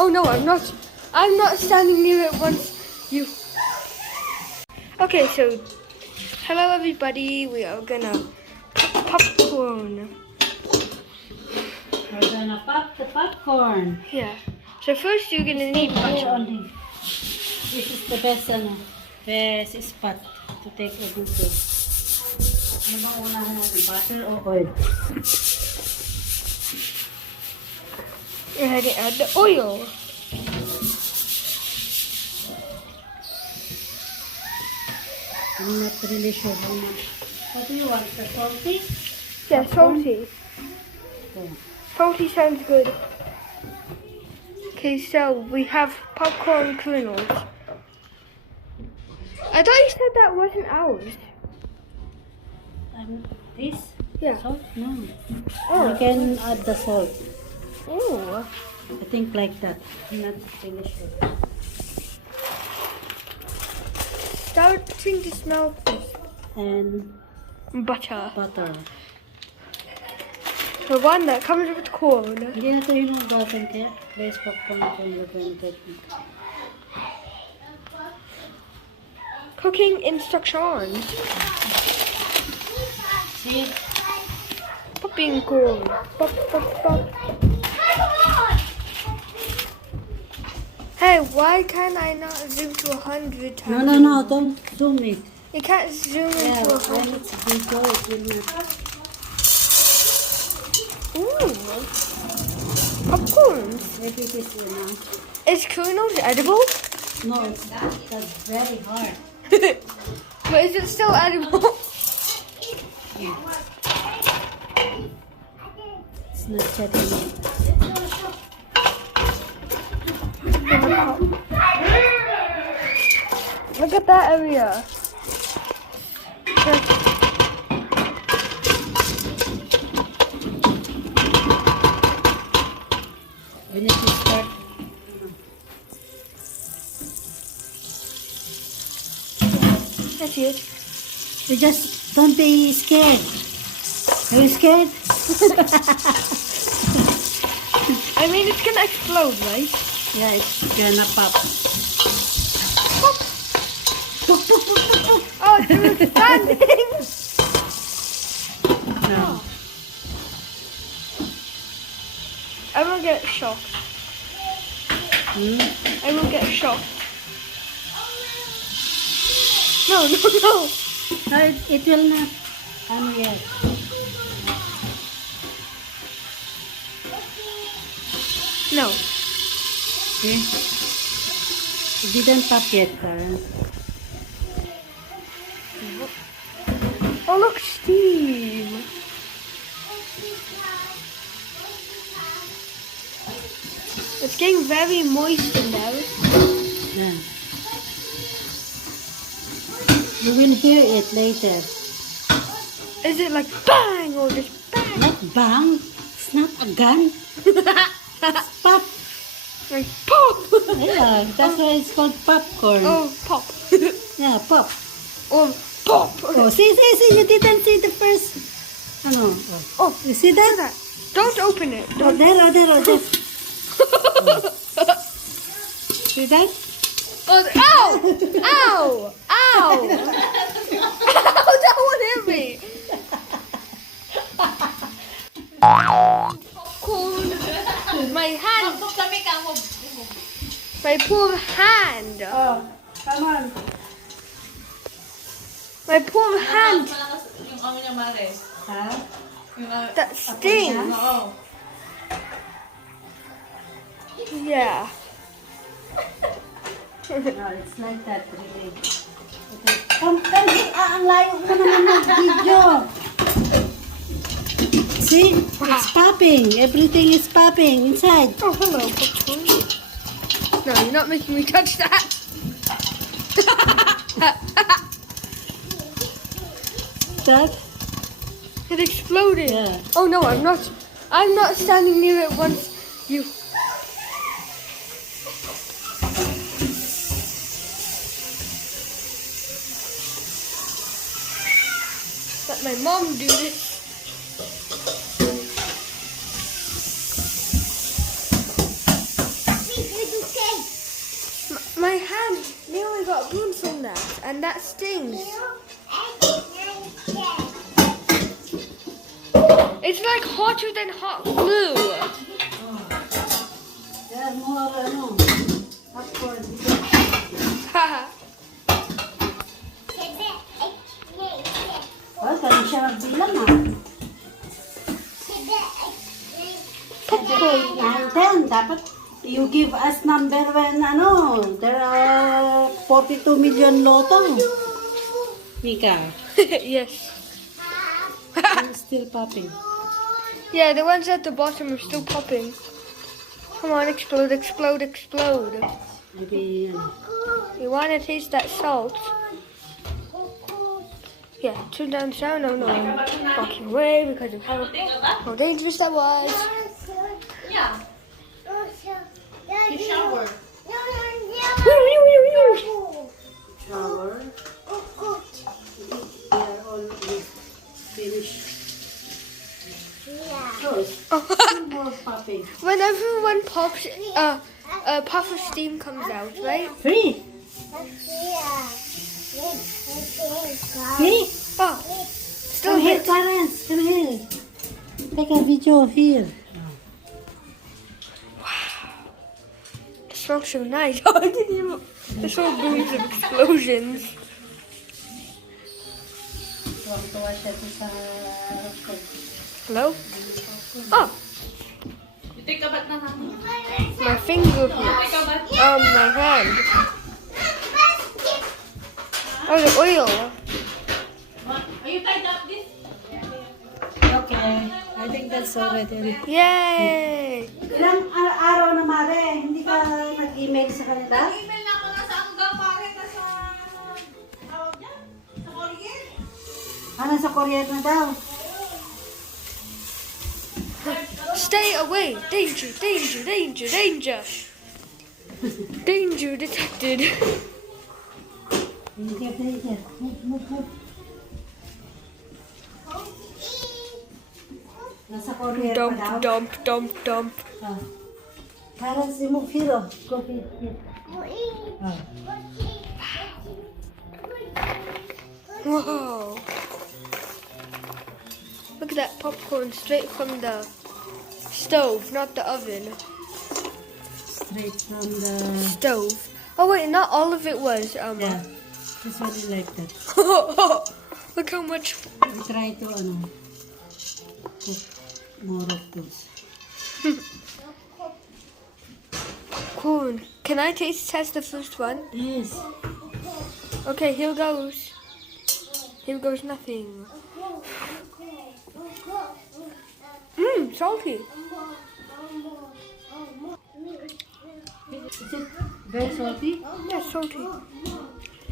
Oh no, I'm not. I'm not standing near it once you. Okay, so hello everybody. We are gonna pop popcorn. We're gonna pop the popcorn. Yeah. So first you're gonna need butter. This is the best spot to take a video. Ano bang unahan natin? Butter or oil? We're gonna add the oil. I'm not really sure how much. What do you want? The salty? Yeah, salty. Okay. Salty sounds good. Okay, so we have popcorn kernels. I thought you said that wasn't ours. This? Yeah. Salt? No. Oh. You can add the salt. Oh. I think like that. I'm not really sure. Starting to smell crisp. And Butter. butter. The one that comes with corn. Hindi na ito yung butter kaya rice popcorn from the technique. Cooking instructions. See? Popping corn. Pop, pop, pop. Hey, why can I not zoom to 100 times? No, don't zoom it. You can't zoom Yeah, into when 100. it's bigger, it will not. Ooh. Popcorn. Maybe this will not. Is kernels edible? No, it's not. That's very hard. But is it still edible? It's not setting it. Look at that area. We need to start. That's it. You just don't be scared. Are you scared? I mean, it's gonna explode, right? Yeah, it's gonna pop. Pop. Pop, pop, pop, pop, pop. Oh, it's expanding. No. I will get shocked. Hmm? I will get shocked. No, no, no. No, it will not. Yet. No. See? It didn't pop yet, Karen. Oh, look, steam. It's getting very moist in there. Yeah. You will hear it later. Is it like bang or just bang? Not bang. It's not a gun. Pop. Like pop. Yeah, that's why it's called popcorn. Oh, pop. Yeah, pop. Or pop. Oh, see, you didn't see the first. Ano? Oh, You see that? don't open it. Oh, there. See that? Oh, ow! Ow! Ow! Ow! That one hit me! Cool. My hand. My poor hand. Oh, come on. My poor hand. Yung ano niya, Mare. Ha? That stings. Oo. Yeah. No, it's like that really. Okay. Come here. Ang layo mo naman mag-video. See? It's popping. Everything is popping inside. Oh, hello, popcorn. No, you're not making me touch that. That? It exploded. Yeah. Oh no, I'm not. I'm not standing near it once you. Let my mom do this. doing that, and that stings. It's like hotter than hot glue. There's more, popcorn. Haha. Oh, ganun siya magbilang Popcorn. 9, 10. Dapat you give us number when there are 42 million lotto. Mika, Yes. I'm still popping. Yeah, the ones at the bottom are still popping. Come on, explode, explode, explode. Maybe, You want to taste that salt? Yeah, turn down the sound. Oh no, I'm walking away because of how dangerous that was. Yeah, you shower. shower. We are all finished. Oh. More popping. Whenever one pops, a puff of steam comes out, right? Free. Free. Oh, still Come here, hit. Clarence. Come here. Take a video here. It smells so nice. Oh, I didn't even. There's all booms of explosions. Tuwang-tuwa siya to sa Hello? Oh, You take a bath na natin. my finger Take hurts. a bath. My hand. Oh, the oil. Are you tied up this? Okay. I think that's already. Yay! Ilang araw na, Mare? Hindi ka nag-email sa kanila? Email na ako na sa Angga, pare, na sa... Tawag yan? Sa Korean? Nasa Korea na daw. Stay away! Danger! Danger! Danger! Danger! Danger detected. Danger. Move. Nasa Korea Dump, pa daw. dump, dump, dump. Parang si move here. Go here. Whoa! Look at that popcorn straight from the stove, not the oven. Straight from the... Stove. Oh wait, not all of it was. Yeah. This one is like that. Look how much. We try to cook more of those. Corn. Can I test the first one? Yes. Okay, here goes. Here goes nothing. Mmm, salty. Is it very salty? Yeah, salty.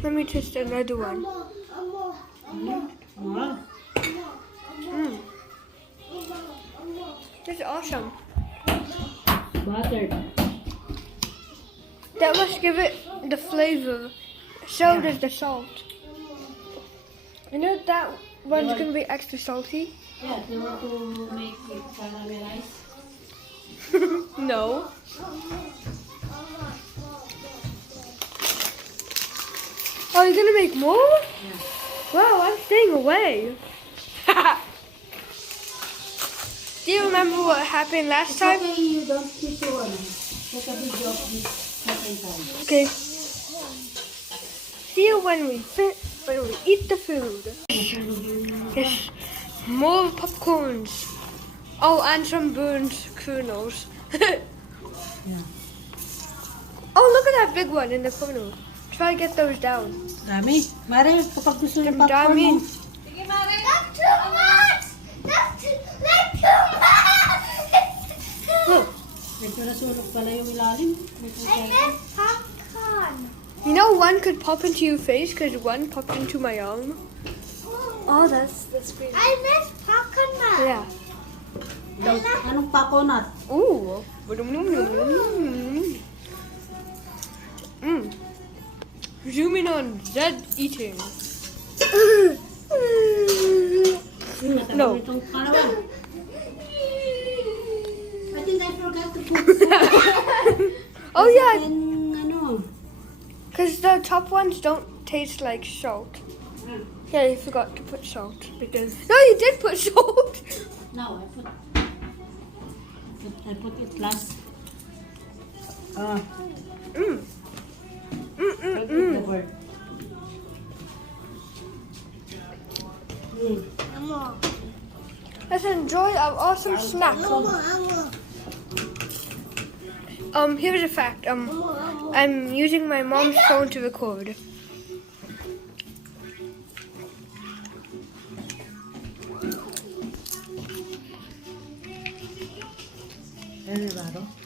Let me test another one. Wow. Mmm. This is awesome. Buttered. That must give it the flavor. So does the salt. You know that one's gonna be extra salty? Yeah, you want to make it caramelized? No. Oh, you're gonna make more? Yeah. Wow, I'm staying away. Do you remember what happened last It's time? okay, you don't need to take a video of this second time. Okay. See you when we eat the food. Yes. More popcorns. Oh, and some burned kernels. Yeah. Oh, look at that big one in the corner. Try to get those down. Dami. Mare, kapag gusto ng popcorn Dami. mo. Sige, Mare. That's too much! That's too much! Medyo nasulog pala yung ilalim. I missed popcorn. You know, one could pop into your face because one popped into my arm. Oh, that's pretty. I missed popcorn now. Yeah. Anong pakonat? Ooh. Mm. Zooming on Zed eating. No. Itong karawan. I think I forgot to put Oh yeah, in, because the top ones don't taste like salt. Mm. Yeah, you forgot to put salt because no, you did put salt. No, I put it last. Mm. Mm, mm, Put it the mm. word. Let's enjoy our awesome snack. Here's a fact. I'm using my mom's phone to record. Ano ba ito?